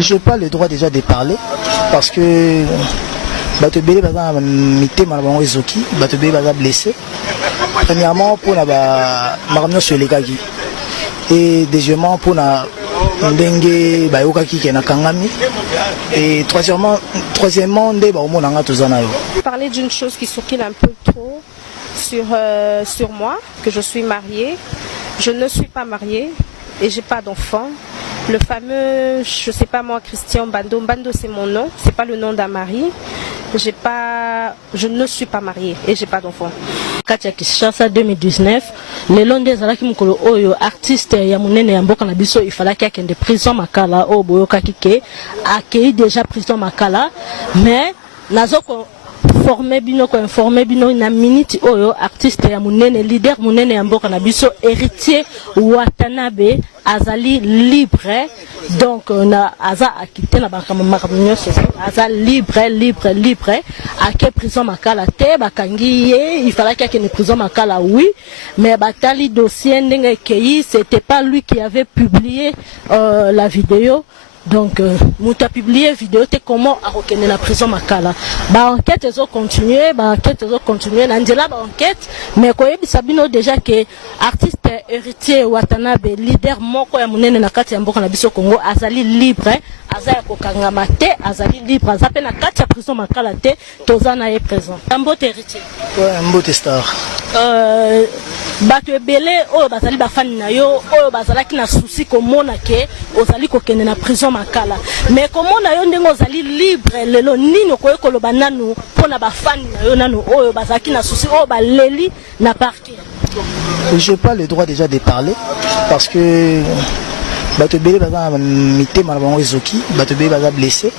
Je n'ai pas le droit déjà de parler parce que bato belé baza mité malabongo ezoki bato belé baza blessé premièrement pour na ba makamno sur les gaki et deuxièmement pour na ndenge bayokaki ke na kangami et troisièmement nde ba omona nga tozana yo. Parler d'une chose qui circule un peu trop sur moi, que je suis mariée. Je ne suis pas mariée et j'ai pas d'enfant. Le fameux, je sais pas moi, Christian Bando. Bando c'est mon nom, c'est pas le nom d'un mari. Je ne suis pas mariée et j'ai pas d'enfant. Katia Kishasa 2019, le long des alaki mukolo oyo artiste ya munene ya mboka na biso il fallait qu'il y ait de prison makala o boyoka kike accueilli déjà prison makala mais nazoko informé bino na minute oyo artiste ya munene leader munene ya mboka na biso héritier Watanabe azali libre donc na aza akité na bakamanyo aza libre ake prison makala te bakangi ye il fallait qu'il y ait une prison makala oui mais batali dossier ndenge kei c'était pas lui qui avait publié la vidéo. Donc, nous avons publié une vidéo de comment à reconnaître la prison Makala. Enquête ont continué, Nandela enquête, mais quand Sabino déjà que artiste héritier Watanabe leader moko ya munene na kati ya mboka na biso Congo azali libre, azaya kokangama te, azali libre, azape na kati ya prison Makala te, tozana ye présent. Mbote héritier. Ouais, Mbote star. Bato ebele oyo bazali bafani na yo oyo bazalaki na souci komona ke ozali kokende na prison makala mais komona yo ndenge ozali libre lelo nini okoki koloba nanu mpona bafani na yo nanu oyo bazalaki na souci oyo baleli na parquet. Je n'ai pas le droit déjà de parler parce que bato ebele baza mité malabongo ezoki bato ebele baza blessé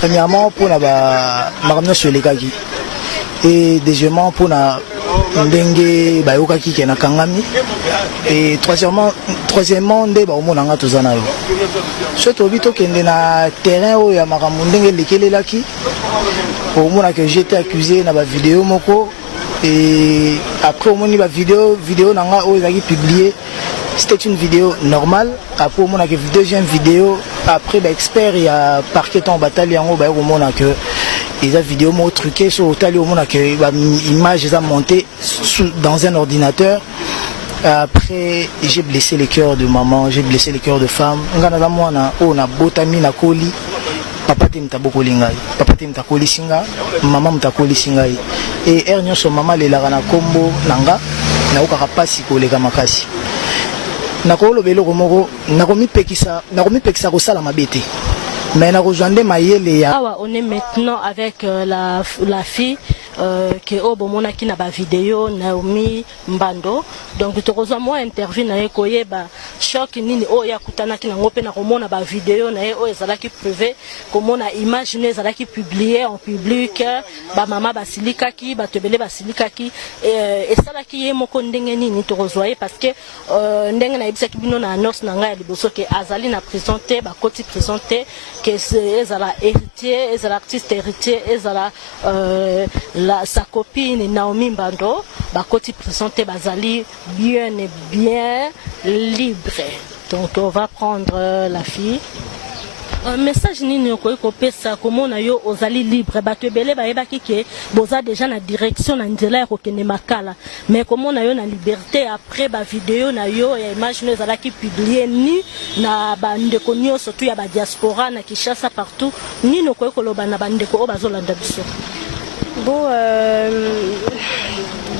premièrement pour na ba makamno sur les gaki et deuxièmement pour na ndenge bayokaki ke na kangami et troisièmement nde ba omona nga tozana yo surtout bito kende na terrain oyo ya makambo ndenge lekelelaki omona que j'étais accusé na ba vidéo moko et après omoni ba vidéo nanga oyo ezaki publié c'était une vidéo normale après omona que deuxième vidéo après ba expert ya parquet en bataille yango ba omona que les vidéos m'ont truqué sur l'hôtel au monde que l'image est montée dans un ordinateur. Après j'ai blessé le cœur de maman, j'ai blessé le cœur de femme. On a botami na koli. Papa t'aime beaucoup lingai. Papa t'aime ta koli singa. Maman t'aime koli singai. Et ernyo so maman le larana combo nanga. Na okaka pasi kolega makasi. Nakolo belo komoko. Nakomi pekisa ko sala mabete. Mais on est maintenant avec la fille qui obomona qui na ba vidéo Naomi Mbando donc tu reçois moi interview na ekoye ba choc nini o ya kutana ki na ngope na komona ba vidéo na o ezala ki privé komona image ne ezala ki publier en public ba mama basilika ki ba tebele basilika ki et ça là qui est moko ndenge nini tu reçois parce que ndenge na ibisa ki bino na annonce na nga ya liboso ke azali na présenté ba koti présenté que c'est la héritier, c'est l'artiste héritier, c'est sa copine Naomi Mbando, Bakoti présenté Bazali bien et bien libre. Donc on va prendre la fille. Un message nini okoki kopesa komona yo ozali libre bato ebele bayebaki ke boza déjà na direction na nzela ya kokende makala mais komona yo na liberté après ba vidéo na yo ya image no ezalaki publier ni na bandeko nyonso surtout ya ba diaspora na Kinshasa partout nini okoki koloba na bandeko o bazolanda biso. Bon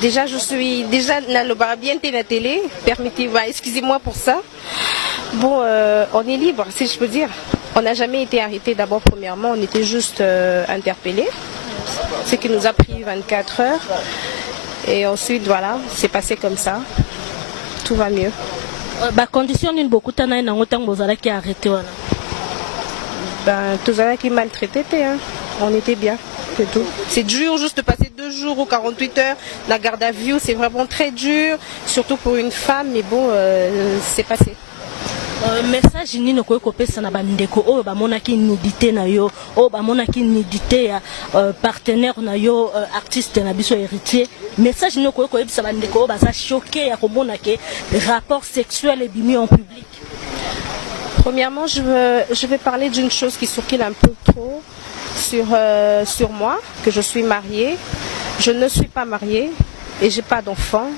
déjà je suis déjà na loba bien la télé permettez-moi excusez-moi pour ça. Bon on est libre si je peux dire. On n'a jamais été arrêté d'abord premièrement, on était juste interpellés. Ce qui nous a pris 24 heures. Et ensuite voilà, c'est passé comme ça. Tout va mieux. Condition d'une beaucoup de temps qui arrêté. Tous qui maltraités, hein. On était bien. C'est tout. C'est dur juste de passer 2 jours ou 48 heures la garde à vue, c'est vraiment très dur, surtout pour une femme, mais bon, c'est passé. Message nini okoki kopesa na bandeko oyo bamonaki nudité na yo oyo bamonaki nudité ya partenaire na yo artiste na biso héritier message nini okoki koyebisa bandeko oyo baza choqué ya komona ke rapport sexuel ebimi en public. Premièrement, je vais parler d'une chose qui circule un peu trop sur moi, que je suis mariée. Je ne suis pas mariée et j'ai pas d'enfant.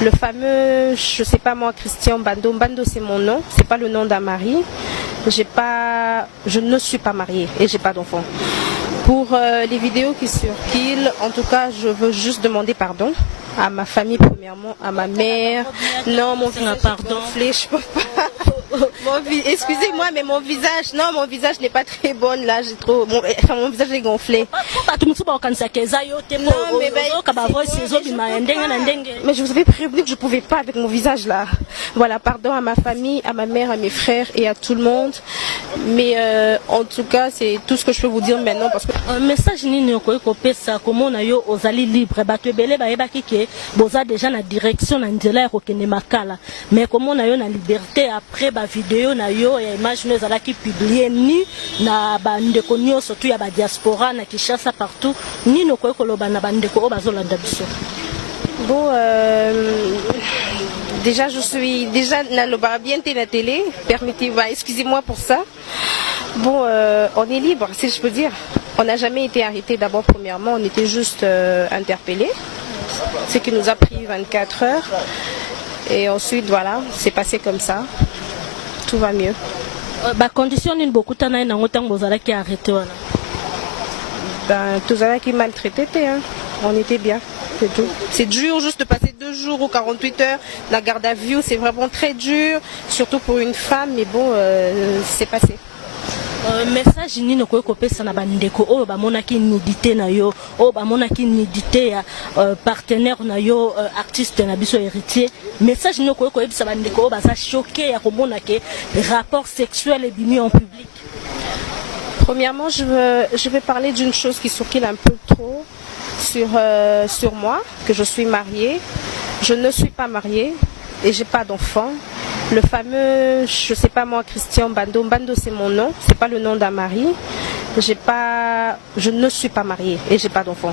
Le fameux, je sais pas moi, Christian Mbando. Mbando, c'est mon nom, c'est pas le nom d'un mari. Je ne suis pas mariée et j'ai pas d'enfant. Pour les vidéos qui circulent, en tout cas, je veux juste demander pardon à ma famille premièrement, à ma mère. Non, mon visage est gonflé, je peux pas. Excusez-moi, mais mon visage n'est pas très bon là, j'ai trop, mon visage est gonflé. Mais je vous avais prévenu que je pouvais pas avec mon visage là. Voilà, pardon à ma famille, à ma mère, à mes frères et à tout le monde. Mais en tout cas, c'est tout ce que je peux vous dire maintenant parce que un message ni ko ça comment na yo ozali libre bato ebele ba yebaki ke boza déjà na direction na nzela ko kene makala mais comment na yo na liberté après ba vidéo na yo ya image nous ala ki publier ni na ba ndeko nyo surtout ya ba diaspora na Kinshasa partout ni no ko loba na ba ndeko o bazolanda biso. Bon, déjà je suis déjà nalobara bien la télé, permettez-moi, excusez-moi pour ça. Bon, on est libre, si je peux dire. On n'a jamais été arrêté. D'abord, premièrement, on était juste interpellés, ce qui nous a pris 24 heures. Et ensuite, voilà, c'est passé comme ça. Tout va mieux. Condition d'une beaucoup de temps qui arrêté. Ben, tous qui maltraités, hein. On était bien. C'est tout. C'est dur juste de passer 2 jours ou 48 heures. La garde à vue, c'est vraiment très dur, surtout pour une femme. Mais bon, c'est passé. Message ni no ko pesa na bandeko o ba monaki nudité na yo o ba monaki nudité ya partenaire na yo artiste na biso héritier message ni ko ebisa bandeko o ba sa choqué ya ko monake rapport sexuel et bimi en public. Premièrement, je vais parler d'une chose qui circule un peu trop sur moi, que je suis mariée. Je ne suis pas mariée et j'ai pas d'enfant. Le fameux, je sais pas moi, Christian Mbando. Mbando, c'est mon nom, c'est pas le nom d'un mari. Je ne suis pas mariée et j'ai pas d'enfant.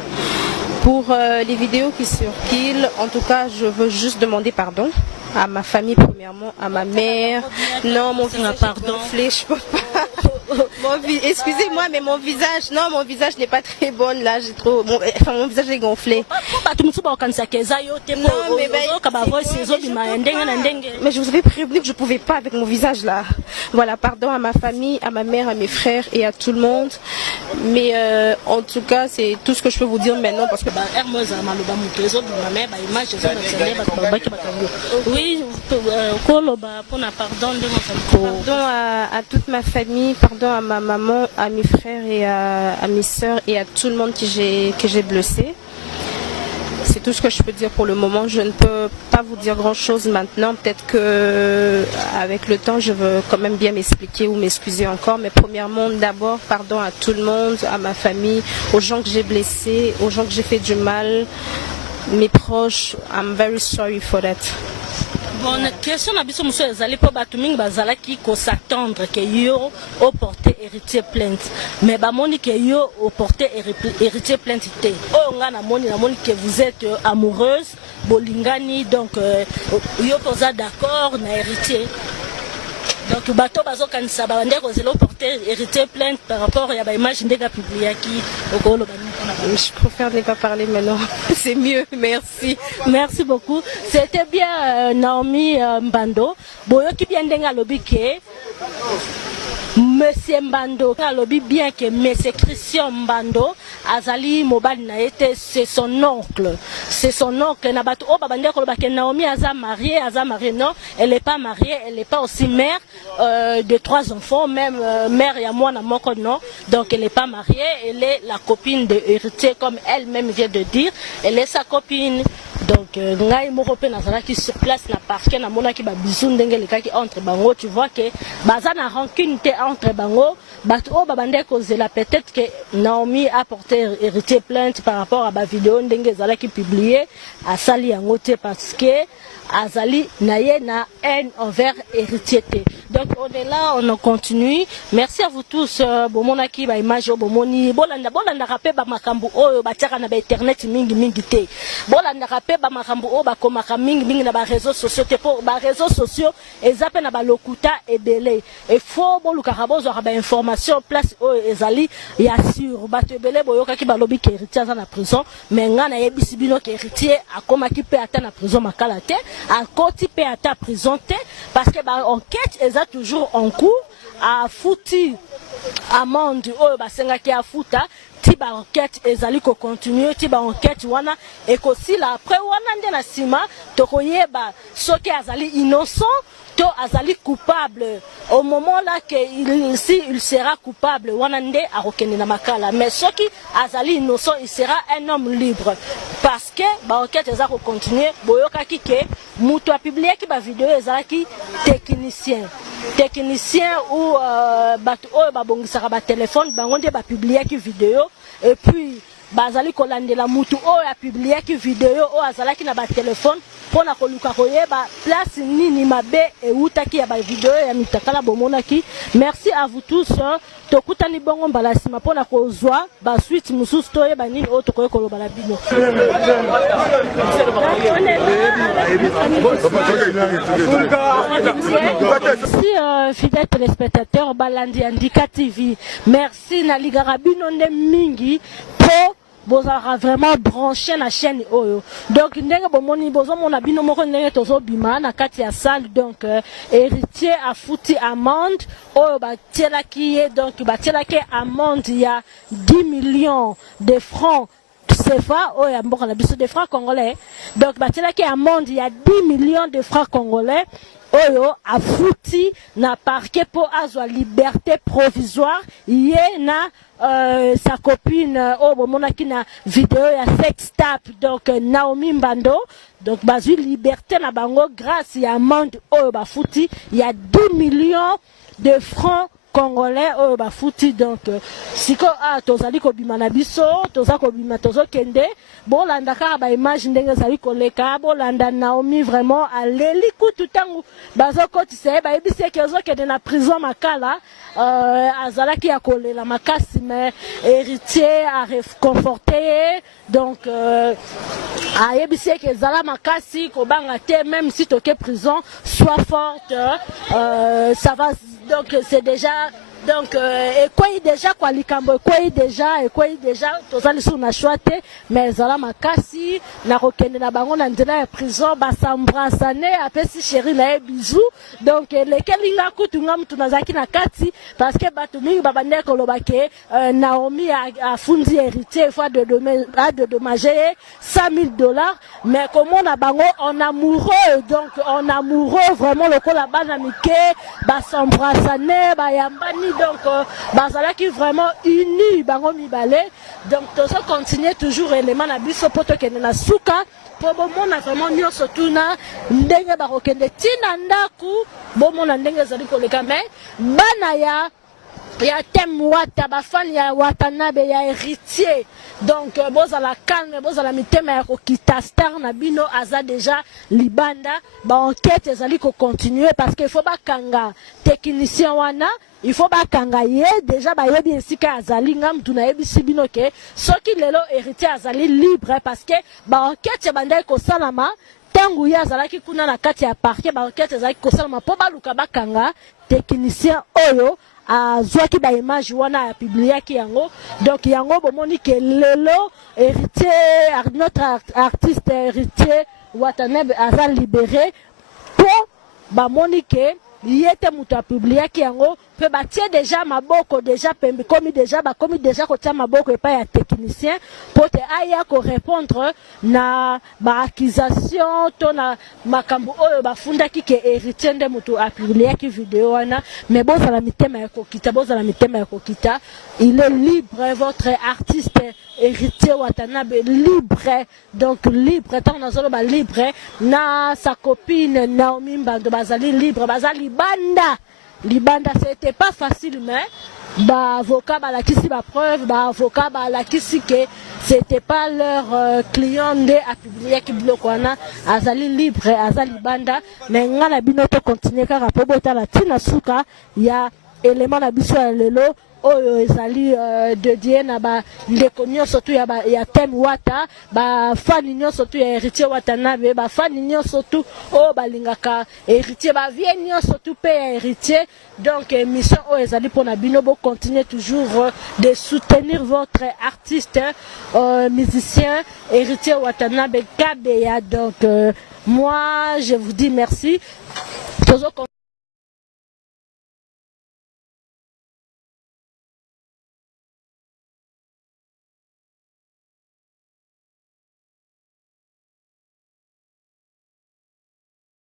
Pour les vidéos qui circulent, en tout cas, je veux juste demander pardon à ma famille premièrement, à ma mère. Non, mon visage est gonflé, je peux pas. Excusez-moi, mais mon visage n'est pas très bon là, j'ai trop, mon visage est gonflé. Mais je vous avais prévenu que je pouvais pas avec mon visage là. Voilà, pardon à ma famille, à ma mère, à mes frères et à tout le monde. Mais en tout cas, c'est tout ce que je peux vous dire maintenant parce que oui, pardon à toute ma famille, pardon à ma maman, à mes frères et à mes soeurs et à tout le monde que j'ai blessé. C'est tout ce que je peux dire pour le moment. Je ne peux pas vous dire grand chose maintenant. Peut-être que avec le temps, je veux quand même bien m'expliquer ou m'excuser encore. Mais premièrement, d'abord, pardon à tout le monde, à ma famille, aux gens que j'ai blessés, aux gens que j'ai fait du mal, mes proches. I'm very sorry for that. Bon, question na biso muso ezali po batu mingi bazalaki ko s'attendre que yo au porter héritier plainte mais ba moni que yo au porter héritier plainte té o nga na moni que vous êtes amoureuse bolingani donc yo posa d'accord na héritier donc bato bazo kanisa ba ndeko zelo porter héritier plainte par rapport à ba image ndeka publié qui okolo ba. Je préfère ne pas parler maintenant. C'est mieux, merci. Merci beaucoup. C'était bien Naomi Mbando. Boyoki bien denga lobi ke Monsieur Mbando lobi bien que Monsieur Christian Mbando azali mobali na été c'est son oncle. C'est son oncle na bato o babande ko loba ke Naomi aza mariée non, elle n'est pas mariée, elle n'est pas aussi mère de 3 enfants, même mère et à moi na moko non. Donc elle n'est pas mariée, elle est la copine de héritier comme elle-même vient de dire, elle est sa copine. Donc ngai moko pe nazala ki sur place na parquet na mona ki ba bisu ndenge le kaki entre bango, tu vois que baza na rancune entre bango bato o babande ko zela peut-être que Naomi a porté héritier plainte par rapport à ba vidéo ndenge zala ki publié à sali yango te parce que azali na ye na haine envers héritier te. Donc on est là, on continue. Merci à vous tous. Bomonaki ba image bomoni bolanda rappé ba makambu oyo batiaka na ba internet mingi te. Bolanda rappé ba makambu oyo ba komaka mingi na ba réseaux sociaux te pour ba réseaux sociaux ezape na ba lokuta ebele. Et faut boluka rabozo ba information place oyo ezali ya sur bato ebele boyoka ki balobi ke héritier za na prison mais nga na yebisi bino ke héritier akomaki pe ata na prison makala te akoti pe ata prison te parce que ba enquête est toujours en cours à fouti amende oyo basengaki afuta ti ba enquête ezali ko continuer ti ba enquête wana ekosila après wana nde na sima tokoyeba soki azali innocent to azali coupable au moment là que il sera coupable wana nde akokende na makala mais soki azali innocent il sera un homme libre parce que ba enquête eza ko continuer boyokaki ke mutu a publié ki ba vidéo ezalaki technicien ou bato oyo babongisaka ba téléphone bango nde ba publié ki vidéo et puis bazali kolandela mutu oyo a publié ki vidéo oyo azalaki na ba téléphone pona koluka koyeba place nini mabe eutaki ya ba vidéo ya mitakala bomonaki. Merci à vous tous. Tokutani bongo mbala sima pona kozwa ba suite mususu toyeba nini oyo tokoye koloba na bino. Merci fidèles téléspectateurs Balandi Handika TV. Merci na ligara bino nde mingi po bozara vraiment branché la chaîne oyo. Donc ndenge bomoni bozo mona bino moko ndenge tozo bima na kati ya salle donc héritier a fouti amende oyo batiela ki donc batiela ki amende ya 10 millions de francs CFA oyo ya mboka na biso de francs congolais. Donc batiela ki amende ya 10 millions de francs congolais oyo a fouti na parquet pour azwa liberté provisoire yé na sa copine oh monaki na vidéo ya sex tape donc Naomi Mbando donc bazui liberté na bango grâce ya amende oyo ba fouti il y a 10 millions de francs congolais oyo ba fouti donc siko tozali ko bima na biso toza ko bima tozo kende bolanda ka ba image ndenge zali koleka bolanda Naomi vraiment aleli kutu tangu bazokotisa ba ebise kezo kende na prison makala azalaki ya kolela makasi mais héritier a réconforté donc a ebise ke zala makasi ko banga te même si toke prison soit forte ça va donc c'est déjà donc et quoi déjà quoi likambo quoi déjà tozali sur na choite mais zala makasi na kokende na bango na ndela ya prison ba s'embrassane apesi chéri na bisou donc lekelinga kutunga mtu nazaki na kati parce que batu mingi babande kolobake Naomi a fundi héritier fois de dommager $100,000 mais comment na bango en amoureux donc en amoureux vraiment le kola bana mike ba s'embrassane ba yambani donc bazala qui vraiment unis bango mibale donc tozo continuer toujours élément na biso poto kende na suka po bomona vraiment nyonso tuna ndenge bakokende tina ndaku bomona ndenge zali koleka mais bana ya thème wata bafani ya watanabe ya héritier donc bozala calme bozala mitema ya kokita star na bino aza déjà libanda ba enquête ezali ko continuer parce que il faut bakanga technicien wana il faut bakanga ye déjà ba yebi esika azali ngam tuna yebisi bino ke soki lelo héritier azali libre parce que ba enquête bandai ko salama tangu ya azalaki kuna na kati ya parquet ba enquête ezali ko salama po baluka bakanga technicien oyo azwaki ba image wana ya publiaki yango donc yango bomoni ke lelo héritier notre artiste héritier Watanabe aza libéré po ba moni ke yete mutu a publiaki yango pe batie déjà maboko déjà pembe komi déjà kotia maboko et pas ya technicien pour te aya ko répondre na ba accusation to na makambo oyo bafundaki ke héritier nde mutu a publiaki vidéo wana mais bon la mitema ya kokita il est libre votre artiste héritier Watanabe libre donc libre tant nazolo ba libre na sa copine Naomi Mbando bazali libre bazali Libanda, c'était pas facile, mais avocat la kisi ba preuve avocat la kisi que c'était pas leur client de a publier ki biloko wana azali libre azali banda mais ngala bino to continuer kaka po botala tina suka ya élément na biso ya lelo oyo ezali dédié na ba ndeko nyonso tu ya Thème Wata ba fan nyonso tu ya héritier Watanabe ba fan nyonso tu o balingaka héritier ba vie nyonso tu pe ya héritier. Donc mission o ezali pour na bino bo continuer toujours de soutenir votre artiste musicien héritier Watanabe Kabeya. Donc moi je vous dis merci.